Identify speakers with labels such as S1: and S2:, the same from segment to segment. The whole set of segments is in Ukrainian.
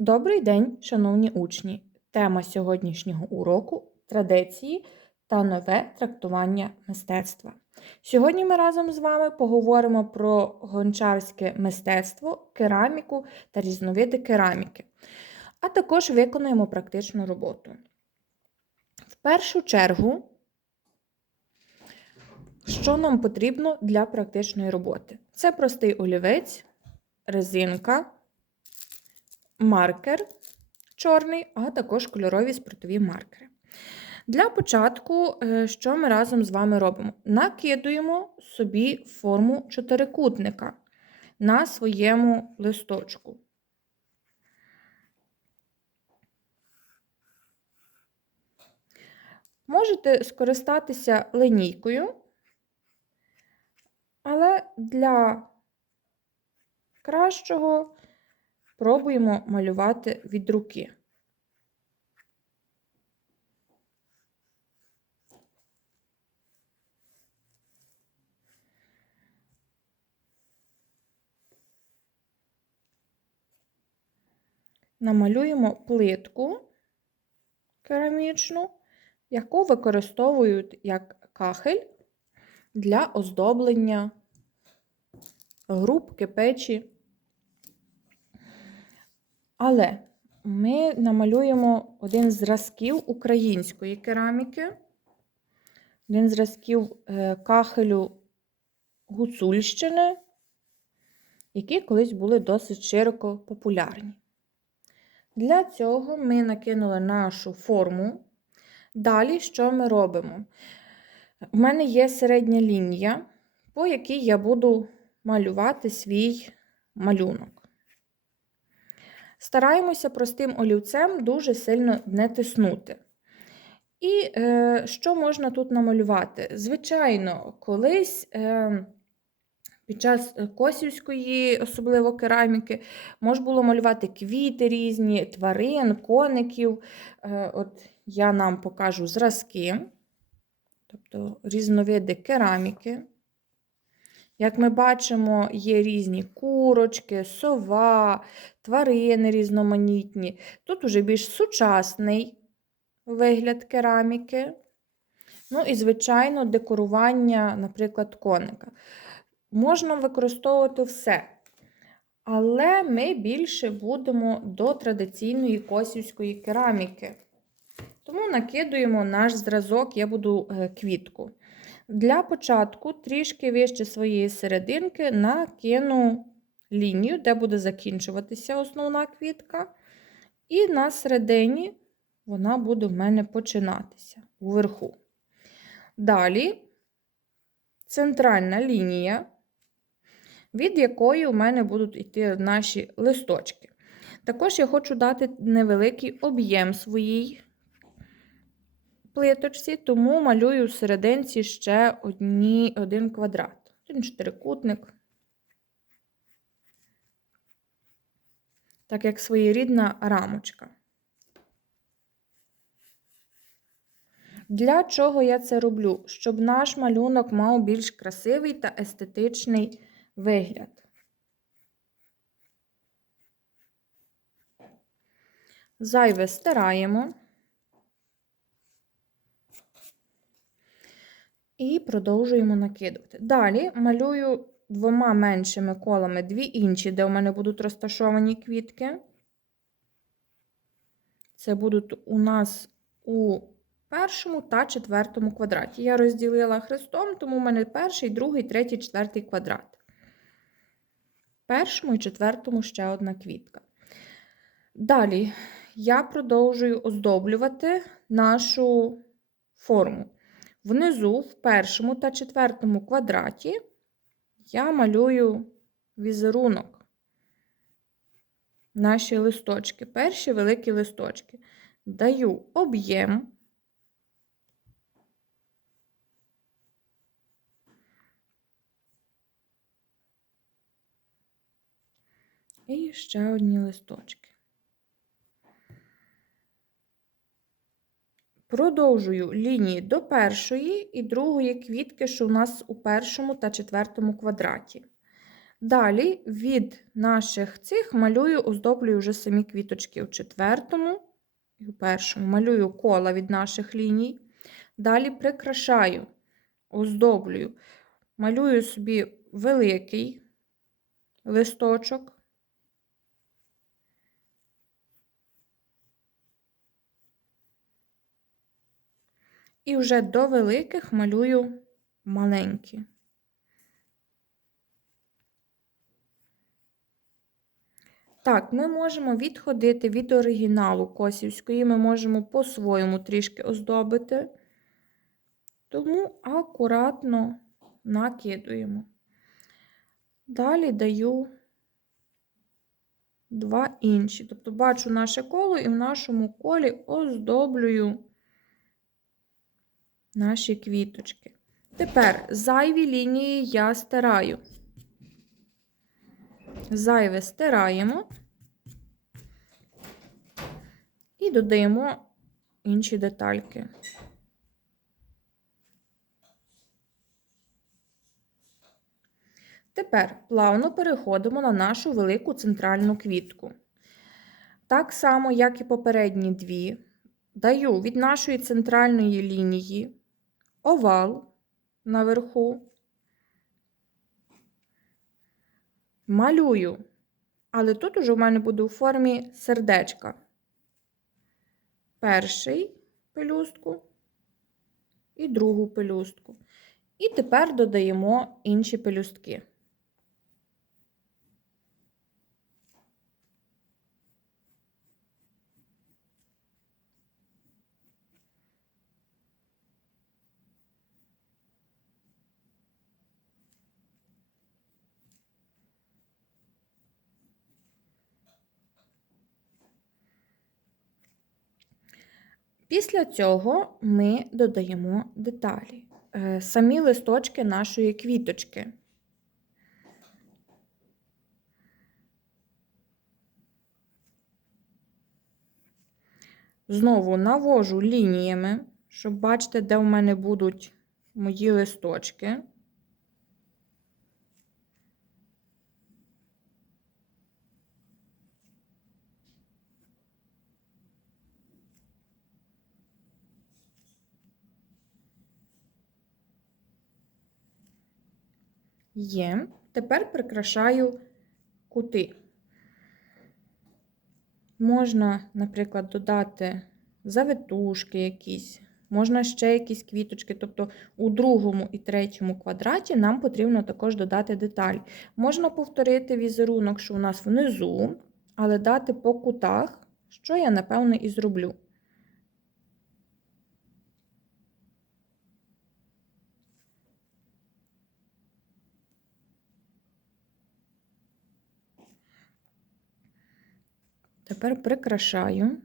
S1: Добрий день, шановні учні! Тема сьогоднішнього уроку традиції та нове трактування мистецтва. Сьогодні ми разом з вами поговоримо про гончарське мистецтво, кераміку та різновиди кераміки, а також виконаємо практичну роботу. В першу чергу, що нам потрібно для практичної роботи? Це простий олівець, резинка маркер чорний, а також кольорові спиртові маркери. Для початку, е, що ми разом з вами робимо? Накидуємо собі форму чотирикутника на своєму листочку. Можете скористатися линійкою, але для кращого Пробуємо малювати від руки. Намалюємо плитку керамічну, яку використовують як кахель для оздоблення грубки, печі. Але ми намалюємо один з зразків української кераміки, один з зразків е, кахелю Гуцульщини, які колись були досить широко популярні. Для цього ми накинули нашу форму. Далі, що ми робимо? У мене є середня лінія, по якій я буду малювати свій малюнок. Стараємося простим олівцем дуже сильно не тиснути. І е, що можна тут намалювати? Звичайно, колись е, під час косівської, особливо кераміки, можна було малювати квіти різні, тварин, коників. Е, от Я нам покажу зразки, тобто різновиди кераміки. Як ми бачимо, є різні курочки, сова, тварини різноманітні. Тут уже більш сучасний вигляд кераміки. Ну і, звичайно, декорування, наприклад, коника. Можна використовувати все. Але ми більше будемо до традиційної косівської кераміки. Тому накидуємо наш зразок, я буду е, квітку. Для початку трішки вище своєї серединки накину лінію, де буде закінчуватися основна квітка. І на середині вона буде в мене починатися уверху. Далі центральна лінія, від якої у мене будуть йти наші листочки. Також я хочу дати невеликий об'єм своїй плиточці, тому малюю в ще одні, один квадрат. Один чотирикутник. Так як своєрідна рамочка. Для чого я це роблю? Щоб наш малюнок мав більш красивий та естетичний вигляд. Зайве стираємо. І продовжуємо накидувати. Далі малюю двома меншими колами дві інші, де у мене будуть розташовані квітки. Це будуть у нас у першому та четвертому квадраті. Я розділила хрестом, тому у мене перший, другий, третій, четвертий квадрат. Першому і четвертому ще одна квітка. Далі я продовжую оздоблювати нашу форму. Внизу, в першому та четвертому квадраті, я малюю візерунок, наші листочки, перші великі листочки. Даю об'єм. І ще одні листочки. Продовжую лінії до першої і другої квітки, що у нас у першому та четвертому квадраті. Далі від наших цих малюю, оздоблюю вже самі квіточки у четвертому і у першому. Малюю кола від наших ліній. Далі прикрашаю, оздоблюю, малюю собі великий листочок. І вже до великих малюю маленькі. Так, ми можемо відходити від оригіналу косівської, ми можемо по-своєму трішки оздобити, тому акуратно накидуємо. Далі даю два інші. Тобто бачу наше коло і в нашому колі оздоблюю наші квіточки. Тепер зайві лінії я стираю. Зайве стираємо і додаємо інші детальки. Тепер плавно переходимо на нашу велику центральну квітку. Так само, як і попередні дві, даю від нашої центральної лінії овал наверху, малюю, але тут уже в мене буде у формі сердечка. Перший пелюстку і другу пелюстку. І тепер додаємо інші пелюстки. Після цього ми додаємо деталі, е, самі листочки нашої квіточки. Знову навожу лініями, щоб бачити, де в мене будуть мої листочки. Є. Тепер прикрашаю кути. Можна, наприклад, додати завитушки якісь, можна ще якісь квіточки. Тобто у другому і третьому квадраті нам потрібно також додати деталь. Можна повторити візерунок, що у нас внизу, але дати по кутах, що я, напевно, і зроблю. Тепер прикрашаю.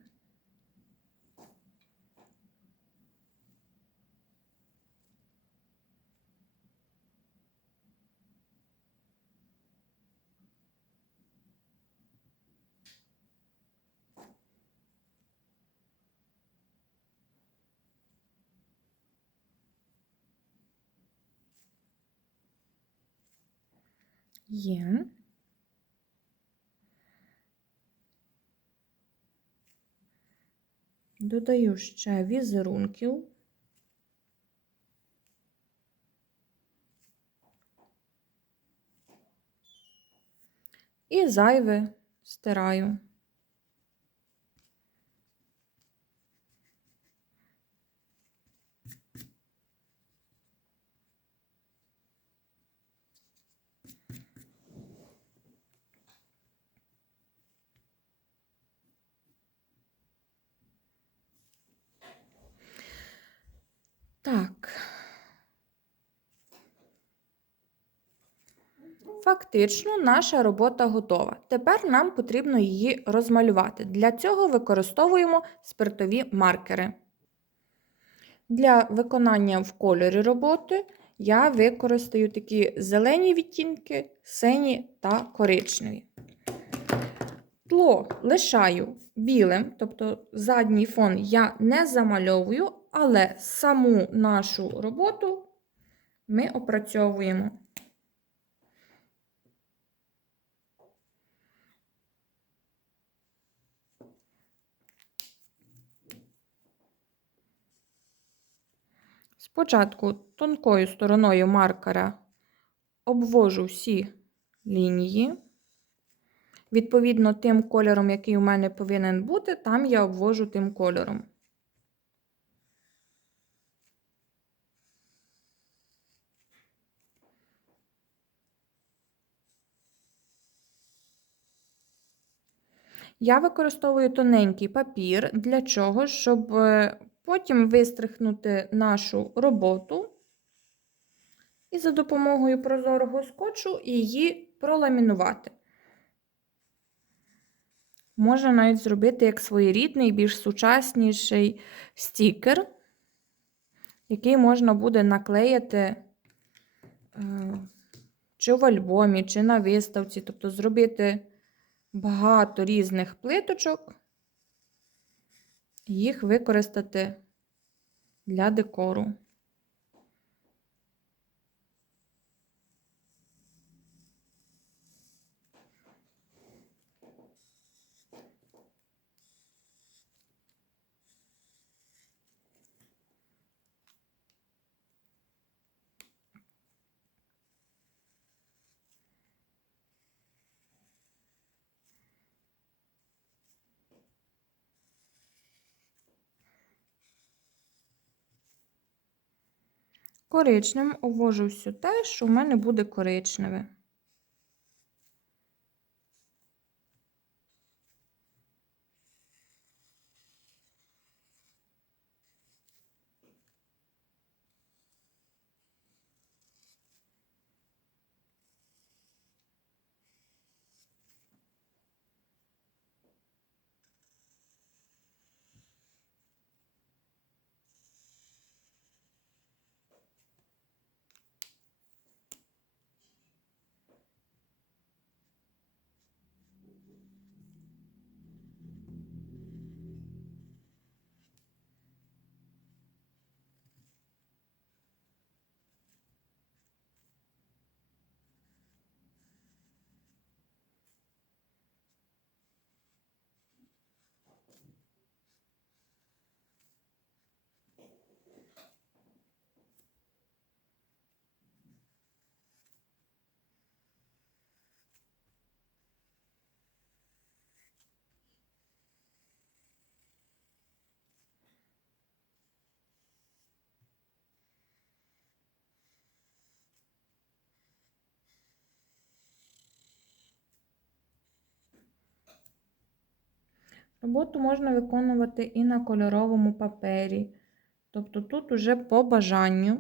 S1: Є. Додаю ще візерунків. І зайве стираю. Так. Фактично, наша робота готова. Тепер нам потрібно її розмалювати. Для цього використовуємо спиртові маркери. Для виконання в кольорі роботи я використаю такі зелені відтінки, сині та коричневі. Тло лишаю білим, тобто задній фон я не замальовую, але саму нашу роботу ми опрацьовуємо. Спочатку тонкою стороною маркера обвожу всі лінії. Відповідно, тим кольором, який у мене повинен бути, там я обвожу тим кольором. Я використовую тоненький папір для чого? Щоб е, потім вистрихнути нашу роботу і за допомогою прозорого скотчу її проламінувати. Можна навіть зробити як своєрідний, більш сучасніший стікер, який можна буде наклеїти е, чи в альбомі, чи на виставці, тобто зробити багато різних плиточок, їх використати для декору. Коричневим увожу все те, що в мене буде коричневе. Роботу можна виконувати і на кольоровому папері. Тобто тут уже по бажанню.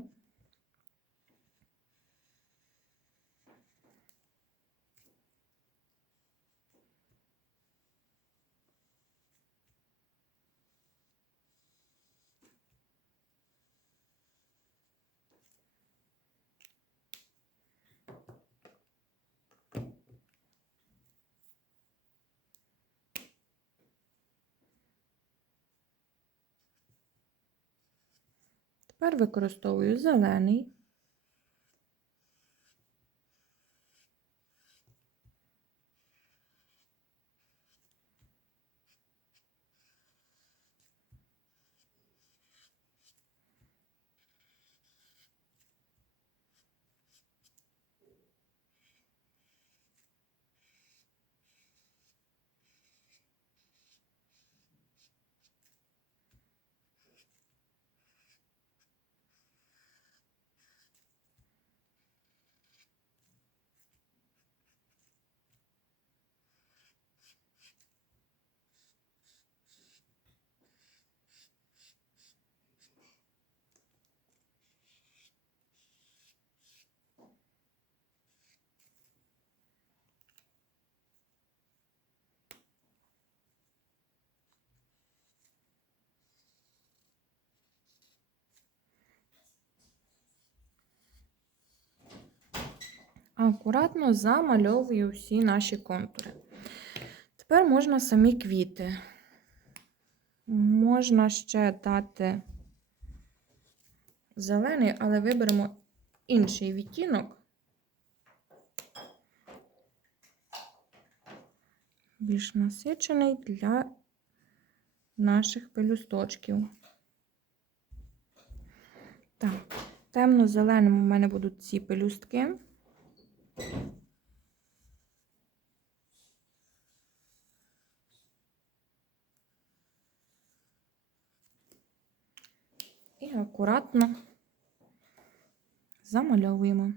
S1: Тепер використовую зелений. Акуратно замальовую всі наші контури. Тепер можна самі квіти. Можна ще дати зелений, але виберемо інший відтінок. Більш насичений для наших пелюсточків. Так, темно-зеленому в мене будуть ці пелюстки. І акуратно замальовуємо.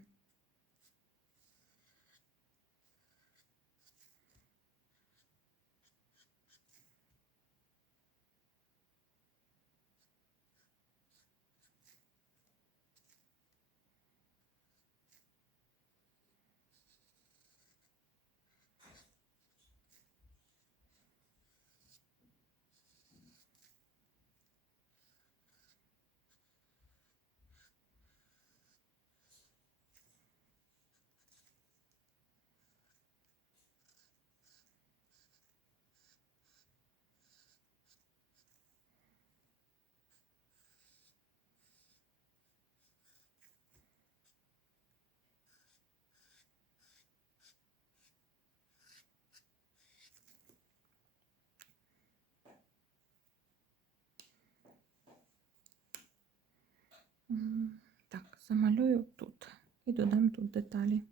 S1: Так, замалюю тут і додам тут деталі.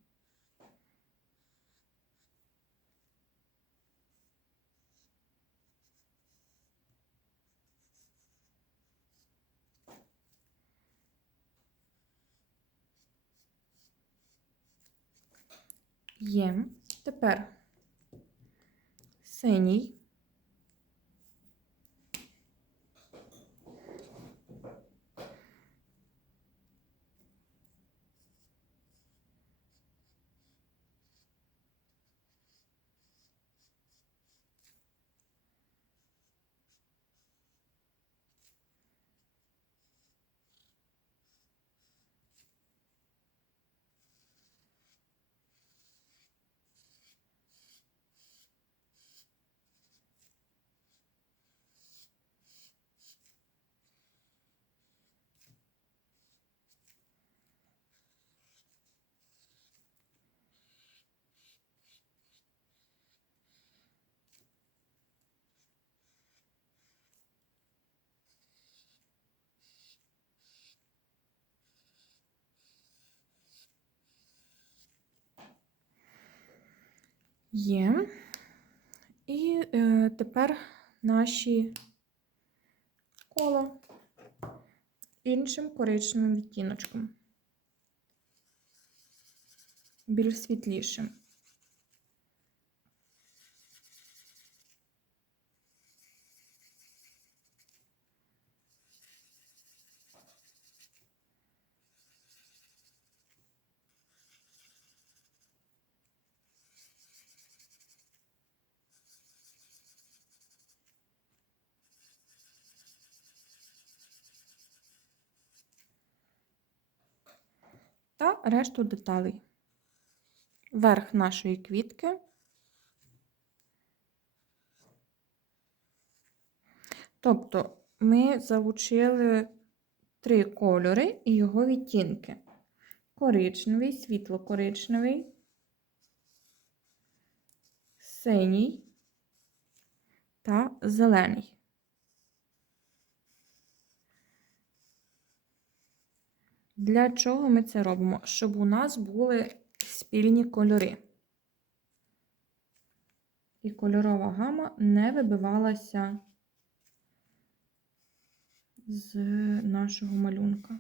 S1: Є. Тепер синій. Є. І е, тепер наші коло іншим коричневим відтіночком. Більш світлішим. Та решту деталей. Верх нашої квітки. Тобто ми залучили три кольори і його відтінки: коричневий, світло-коричневий, синій та зелений. Для чого ми це робимо? Щоб у нас були спільні кольори. І кольорова гама не вибивалася з нашого малюнка.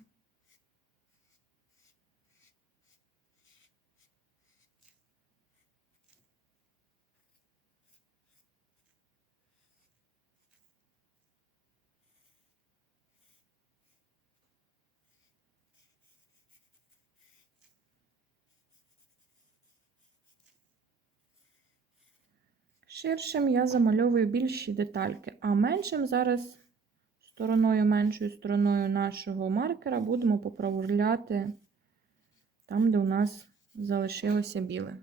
S1: Ширшим я замальовую більші детальки, а меншим зараз стороною, меншою стороною нашого маркера будемо поправляти там, де у нас залишилося біле.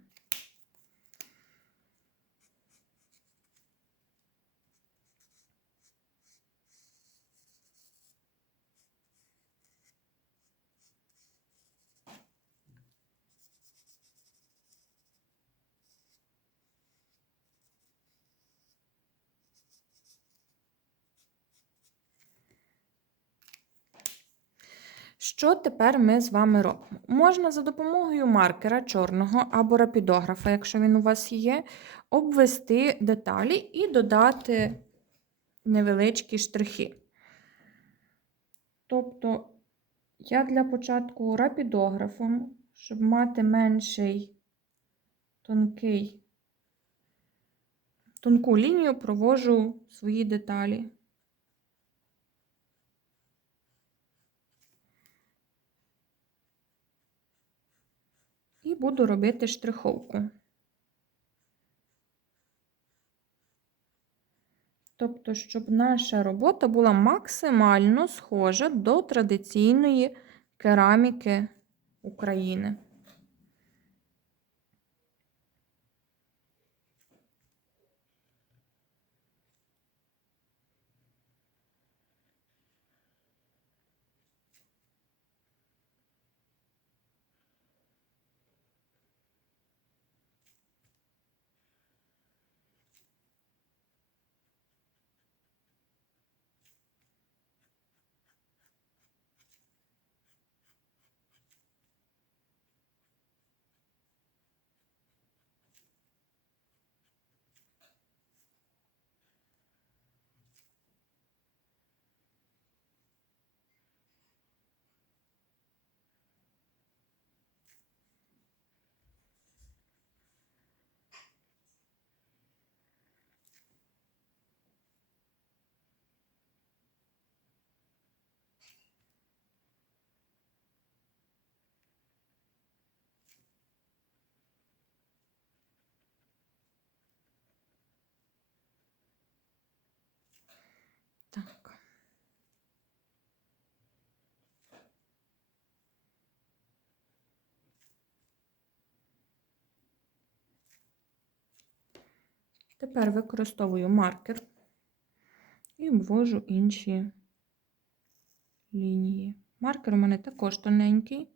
S1: Що тепер ми з вами робимо? Можна за допомогою маркера чорного або рапідографа, якщо він у вас є, обвести деталі і додати невеличкі штрихи. Тобто, я для початку рапідографом, щоб мати менший тонкий, тонку лінію, провожу свої деталі. Буду робити штриховку. Тобто, щоб наша робота була максимально схожа до традиційної кераміки України. Так. Тепер використовую маркер і обвожу інші лінії. Маркер у мене також тоненький.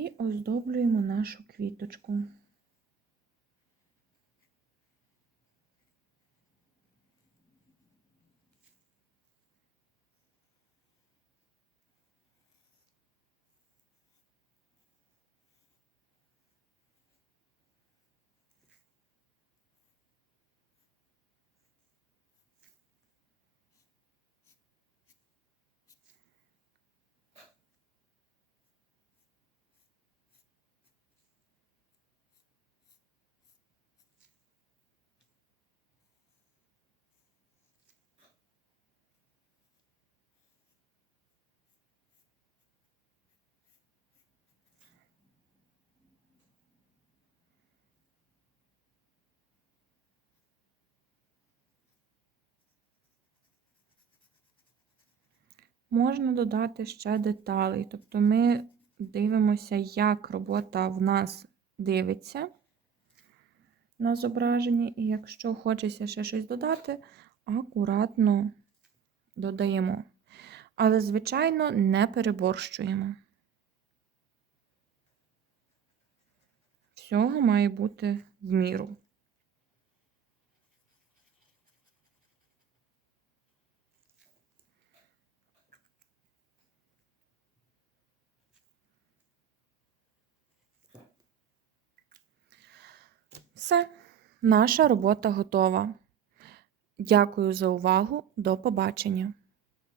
S1: І оздоблюємо нашу квіточку. Можна додати ще деталей, тобто ми дивимося, як робота в нас дивиться на зображенні, і якщо хочеться ще щось додати, акуратно додаємо. Але, звичайно, не переборщуємо. Всього має бути в міру. Все, наша робота готова. Дякую за увагу. До побачення!